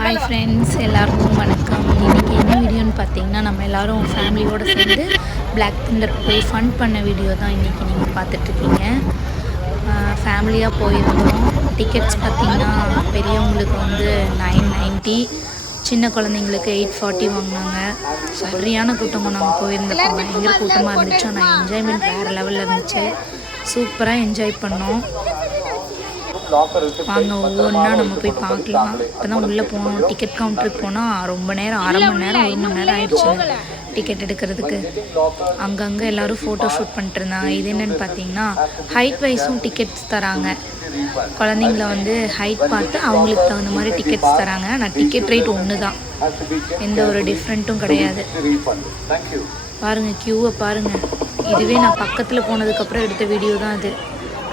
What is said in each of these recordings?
Hi friends, எல்லாருக்கும் வணக்கம். இன்றைக்கி என்ன வீடியோன்னு பார்த்தீங்கன்னா, நம்ம எல்லோரும் ஃபேமிலியோடு சேர்ந்து பிளாக் தண்டர் போய் ஃபன் பண்ண வீடியோ தான் இன்றைக்கி நீங்கள் பார்த்துட்ருக்கீங்க. ஃபேமிலியாக போயிருந்தோம். டிக்கெட்ஸ் பார்த்திங்கன்னா பெரியவங்களுக்கு வந்து 990, சின்ன குழந்தைங்களுக்கு 840 வாங்கினாங்க. சரியான கூட்டமாக நாங்கள் போயிருந்தப்போ பயங்கர கூட்டமாக இருந்துச்சு. ஆனால் என்ஜாய்மெண்ட் வேறு லெவலில் இருந்துச்சு. சூப்பராக என்ஜாய் பண்ணோம். வாங்க ஒவ்வொன்றா நம்ம போய் பார்க்கலாம். இப்போ தான் உள்ளே போனோம். டிக்கெட் கவுண்டருக்கு போனால் ரொம்ப நேரம், அரை மணி நேரம் 1 மணி நேரம் ஆயிடுச்சு டிக்கெட் எடுக்கிறதுக்கு. அங்கங்கே எல்லோரும் ஃபோட்டோ ஷூட் பண்ணிட்டு இருந்தாங்க. இது என்னென்னு பார்த்தீங்கன்னா, ஹைட் வைஸும் டிக்கெட்ஸ் தராங்க. குழந்தைங்கள வந்து ஹைட் பார்த்து அவங்களுக்கு தகுந்த மாதிரி டிக்கெட்ஸ் தராங்க. ஆனால் டிக்கெட் ரேட் ஒன்று தான், எந்த ஒரு டிஃப்ரெண்ட்டும் கிடையாது. பாருங்கள், க்யூவை பாருங்கள். இதுவே நான் பக்கத்தில் போனதுக்கப்புறம் எடுத்த வீடியோ தான் அது.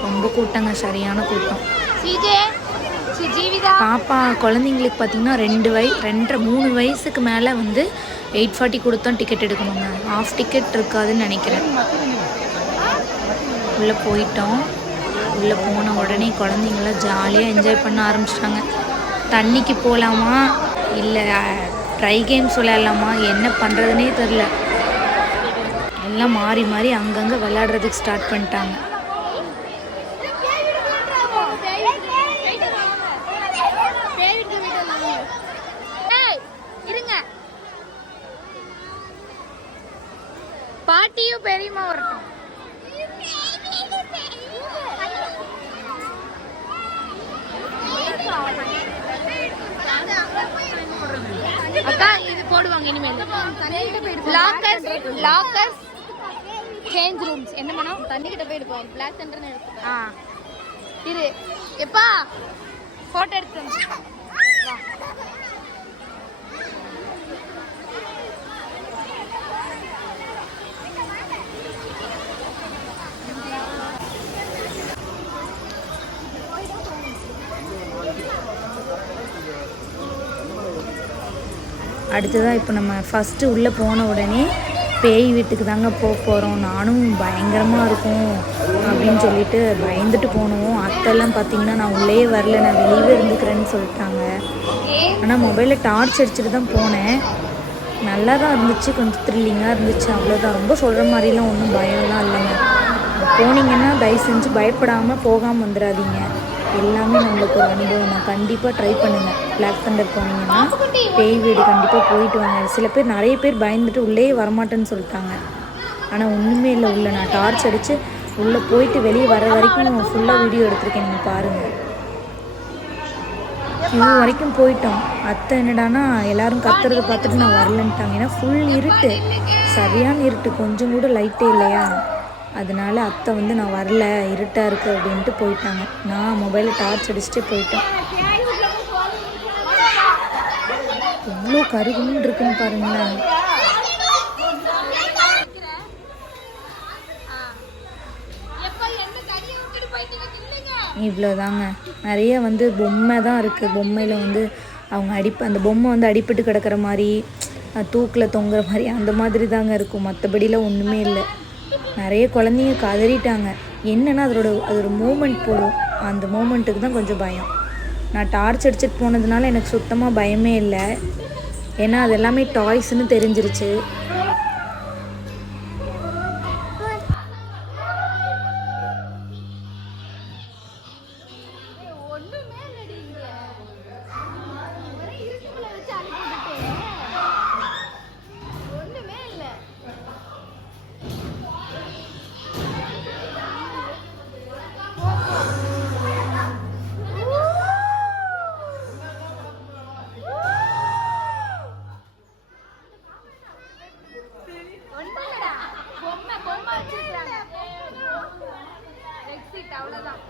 ரொம்ப கூட்டங்க, சரியான கூட்டம். பாப்பா குழந்தைங்களுக்கு பார்த்தீங்கன்னா 2-3 வயசுக்கு மேலே வந்து 840 கொடுத்தோம் டிக்கெட் எடுக்கணுங்க. ஆஃப் டிக்கெட் இருக்காதுன்னு நினைக்கிறேன். உள்ளே போயிட்டோம். உள்ளே போன உடனே குழந்தைங்களாம் ஜாலியாக என்ஜாய் பண்ண ஆரம்பிச்சிட்டாங்க. தண்ணிக்கு போகலாமா இல்லை ட்ரை கேம்ஸ் விளையாடலாமா, என்ன பண்ணுறதுனே தெரில. எல்லாம் மாறி மாறி அங்கங்கே விளையாடுறதுக்கு ஸ்டார்ட் பண்ணிட்டாங்க. பாட்டியும் பெரியமா வரட்டும். அக்கா இது போடுவாங்க இனிமேல். லாக்கர்ஸ் சேஞ்ச் ரூம்ஸ் என்ன பண்ணோம்? தண்ணி கிட்ட போய் எடுப்போம். பிளாக் தண்டர்னு எடுப்போம். இரு எப்பா போட்டோ எடுத்து அடுத்ததாக இப்போ நம்ம ஃபஸ்ட்டு உள்ளே போன உடனே பேய் வீட்டுக்கு தாங்க போகிறோம். நானும் பயங்கரமாக இருக்கும் அப்படின்னு சொல்லிட்டு பயந்துட்டு போனோம். அத்தெல்லாம் பார்த்திங்கன்னா நான் உள்ளே வரல, நான் வெளியே இருந்துக்கிறேன்னு சொல்லிட்டாங்க. ஆனால் மொபைலில் டார்ச் அடிச்சுட்டு தான் போனேன். நல்லா தான் இருந்துச்சு, கொஞ்சம் த்ரில்லிங்காக இருந்துச்சு, அவ்வளோதான். ரொம்ப சொல்கிற மாதிரிலாம் ஒன்றும் பயம்லாம் இல்லைங்க. போனீங்கன்னா தயவு செஞ்சு பயப்படாமல் போகாமல் வந்துடாதீங்க. எல்லாமே நம்மளுக்கு ஒரு அனுபவம் தான். கண்டிப்பாக ட்ரை பண்ணுங்கள். பிளாக் தண்டர் போனீங்கன்னா பேய் வீடு கண்டிப்பாக போயிட்டு வாங்க. சில பேர், நிறைய பேர் பயந்துட்டு உள்ளே வரமாட்டேன்னு சொல்லிட்டாங்க. ஆனால் ஒன்றுமே இல்லை. உள்ளே நான் டார்ச் அடித்து உள்ளே போயிட்டு வெளியே வர வரைக்கும் ஃபுல்லாக வீடியோ எடுத்திருக்கேன். நீங்கள் பாருங்கள். கியூ வரைக்கும் போயிட்டோம். அத்தை என்னடானா எல்லோரும் கத்துறதை பார்த்துட்டு நான் வரலன்ட்டாங்க. ஏன்னா ஃபுல் இருட்டு, சரியான இருட்டு, கொஞ்சம் கூட லைட்டே இல்லையா. அதனால அத்தை வந்து நான் வரல, இருட்டாக இருக்குது அப்படின்ட்டு போயிட்டாங்க. நான் மொபைலில் டார்ச் அடிச்சுட்டே போயிட்டேன். இவ்வளோ கருகுன்னு இருக்குன்னு பாருங்களேன். இவ்வளோதாங்க. நிறைய வந்து பொம்மை தான் இருக்குது. பொம்மையில் வந்து அவங்க அந்த பொம்மை வந்து அடிப்பட்டு கிடக்கிற மாதிரி, தூக்கில் தொங்குற மாதிரி அந்த மாதிரி தாங்க இருக்கும். மற்றபடிலாம் ஒன்றுமே இல்லை. நிறைய குழந்தைங்க கதறிட்டாங்க. என்னென்னா அதோட மூமெண்ட் போடும். அந்த மூமெண்ட்டுக்கு தான் கொஞ்சம் பயம். நான் டார்ச் அடிச்சுட்டு போனதுனால எனக்கு சுத்தமாக பயமே இல்லை. ஏன்னா அது எல்லாமே டாய்ஸ்ன்னு தெரிஞ்சிருச்சு. அவ்வளோதான்.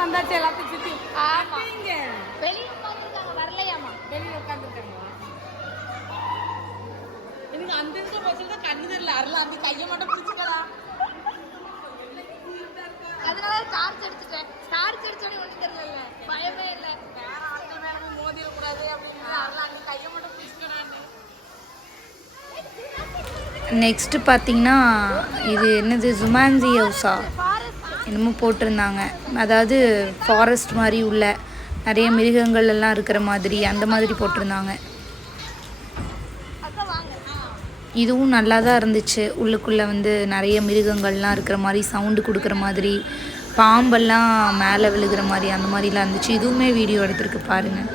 வந்தாச்சு எல்லாத்தையும் சுற்றி. ஆமாம், வெளியே உட்காந்துருக்காங்க, வரலையாமா, வெளியே உட்காந்து அதனால டார்ச் எடுத்துட்டேன். டார்ச் அடிச்சோடனே ஒண்ணு தெரியல, பயமே இல்லை. வேற ஆட்கள் மேல மோதிடக்கூடாது அப்படின்னு அருள் கையை மட்டும் பிடிச்சிக்கணும். நெக்ஸ்ட் பார்த்தீங்கன்னா இது என்னது ஜுமான்சி ஹவுஸா என்னமோ போட்டிருந்தாங்க. அதாவது ஃபாரஸ்ட் மாதிரி உள்ள நிறைய மிருகங்கள் எல்லாம் இருக்கிற மாதிரி அந்த மாதிரி போட்டிருந்தாங்க. இதுவும் நல்லா தான் இருந்துச்சு. உள்ளுக்குள்ளே வந்து நிறைய மிருகங்கள்லாம் இருக்கிற மாதிரி, சவுண்டு கொடுக்குற மாதிரி, பாம்பெல்லாம் மேலே விழுகிற மாதிரி அந்த மாதிரிலாம் இருந்துச்சு. இதுவுமே வீடியோ எடுத்துருக்கு பாருங்கள்.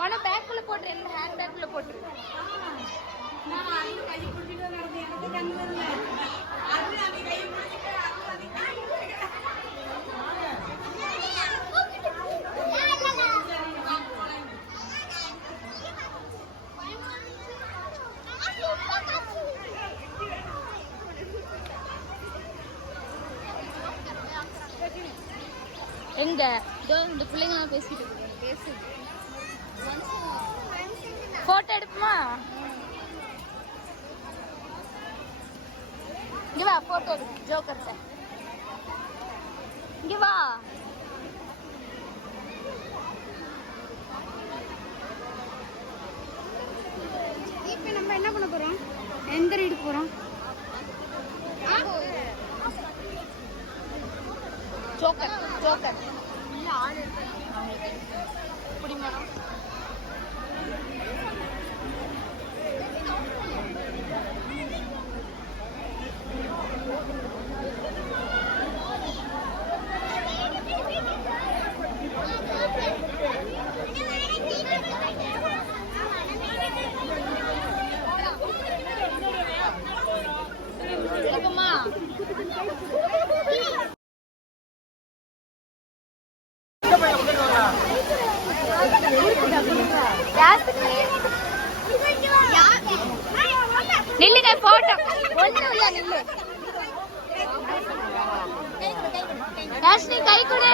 மன பேக்குள்ள போட்டு ஹேண்ட் பேக்குள்ள போட்டு எங்க இந்த பிள்ளைங்களாம் பேசிட்டு பேசு போட்டோ எடுப்புமா? இங்க வா போட்டோ எடு ஜோக்கர்ட்ட. இங்க வா. இப்போ நம்ம என்ன பண்ண போறோம்? எந்த ரைடுக்கு போறோம்? ஜோக்கர் ஜோக்கர் இல்ல ஆள் இருக்கு இப்படி மேடம். நில்லுங்க போட்டோ ஒண்ணும் இல்ல நில்லு. ராஷ்னி கை கொடு.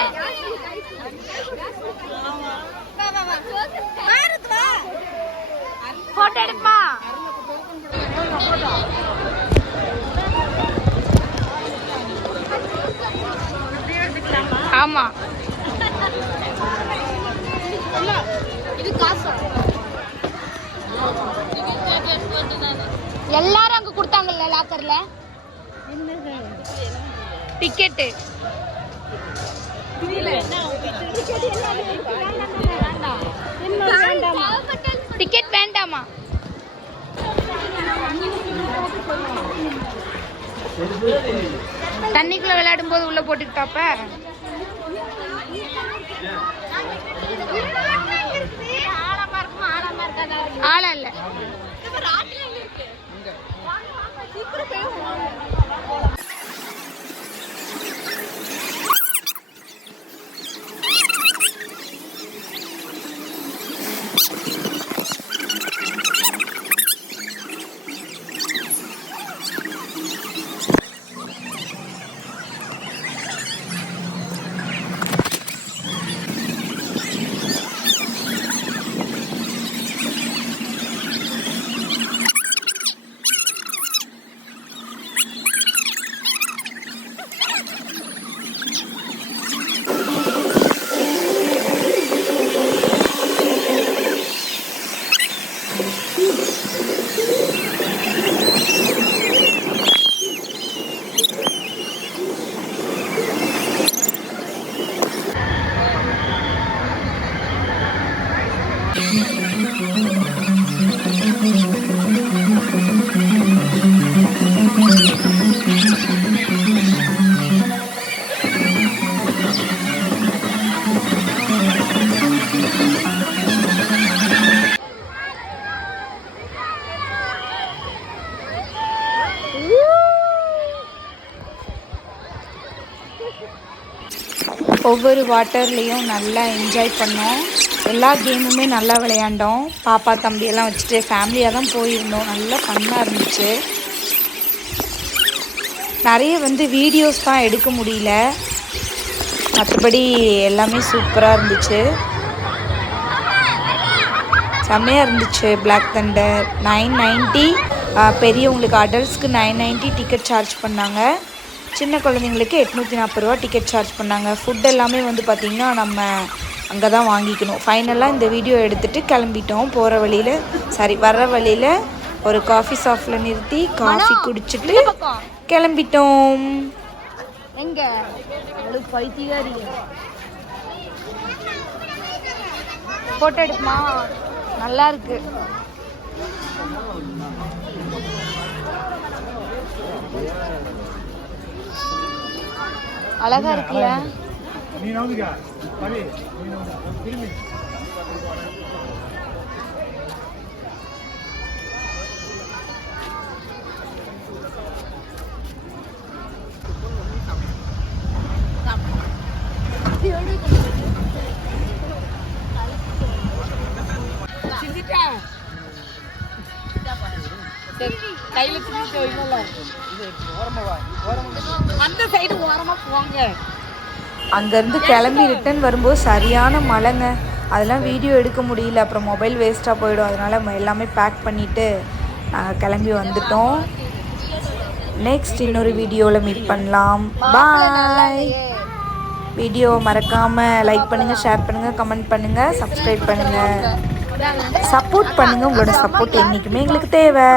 போட்டோ எடுப்பா. ஆமா இது காசு எல்லாரும் அங்க கொடுத்தாங்கல்ல லாக்கர்ல டிக்கெட்டு. டிக்கெட் வேண்டாமா? தண்ணிக்குள்ள விளையாடும் போது உள்ள போட்டுக்கிட்டாப்ப ஆளா இல்ல. ஒவ்வொரு வாட்டர்லேயும் நல்லா என்ஜாய் பண்ணோம். எல்லா கேமுமே நல்லா விளையாண்டோம். பாப்பா தம்பியெல்லாம் வச்சுட்டு ஃபேமிலியாக தான் போயிருந்தோம். நல்லா ஃபன்னாக இருந்துச்சு. நிறைய வீடியோஸ் தான் எடுக்க முடியல, மற்றபடி எல்லாமே சூப்பராக இருந்துச்சு. செம்மையாக இருந்துச்சு. பிளாக் தண்டர் 990, பெரியவங்களுக்கு அடல்ட்ஸ்க்கு 990 டிக்கெட் சார்ஜ் பண்ணாங்க. சின்ன குழந்தைங்களுக்கு 840 ரூபா டிக்கெட் சார்ஜ் பண்ணாங்க. ஃபுட் எல்லாமே பார்த்திங்கன்னா நம்ம அங்கே தான் வாங்கிக்கணும். ஃபைனலாக இந்த வீடியோ எடுத்துகிட்டு கிளம்பிட்டோம். போகிற வழியில் வர்ற வழியில் ஒரு காஃபி ஷாப்பில் நிறுத்தி காஃபி குடிச்சிட்டு கிளம்பிட்டோம். எங்க பைத்தியாரி போட்டோ எடுக்குமா? நல்லா இருக்கு. அழகா இருக்குல்ல? கையில அந்த சைடு ஓரமா போங்க. அங்கேருந்து கிளம்பி ரிட்டன் வரும்போது சரியான மழைங்க. அதெல்லாம் வீடியோ எடுக்க முடியல, அப்புறம் மொபைல் வேஸ்ட்டாக போயிடும். அதனால் எல்லாமே பேக் பண்ணிவிட்டு நாங்கள் கிளம்பி வந்துட்டோம். நெக்ஸ்ட் இன்னொரு வீடியோவில் மீட் பண்ணலாம். பாய். வீடியோ மறக்காமல் லைக் பண்ணுங்கள், ஷேர் பண்ணுங்கள், கமெண்ட் பண்ணுங்கள், சப்ஸ்கிரைப் பண்ணுங்கள், சப்போர்ட் பண்ணுங்கள். உங்களோட சப்போர்ட் என்றைக்குமே எங்களுக்கு தேவை.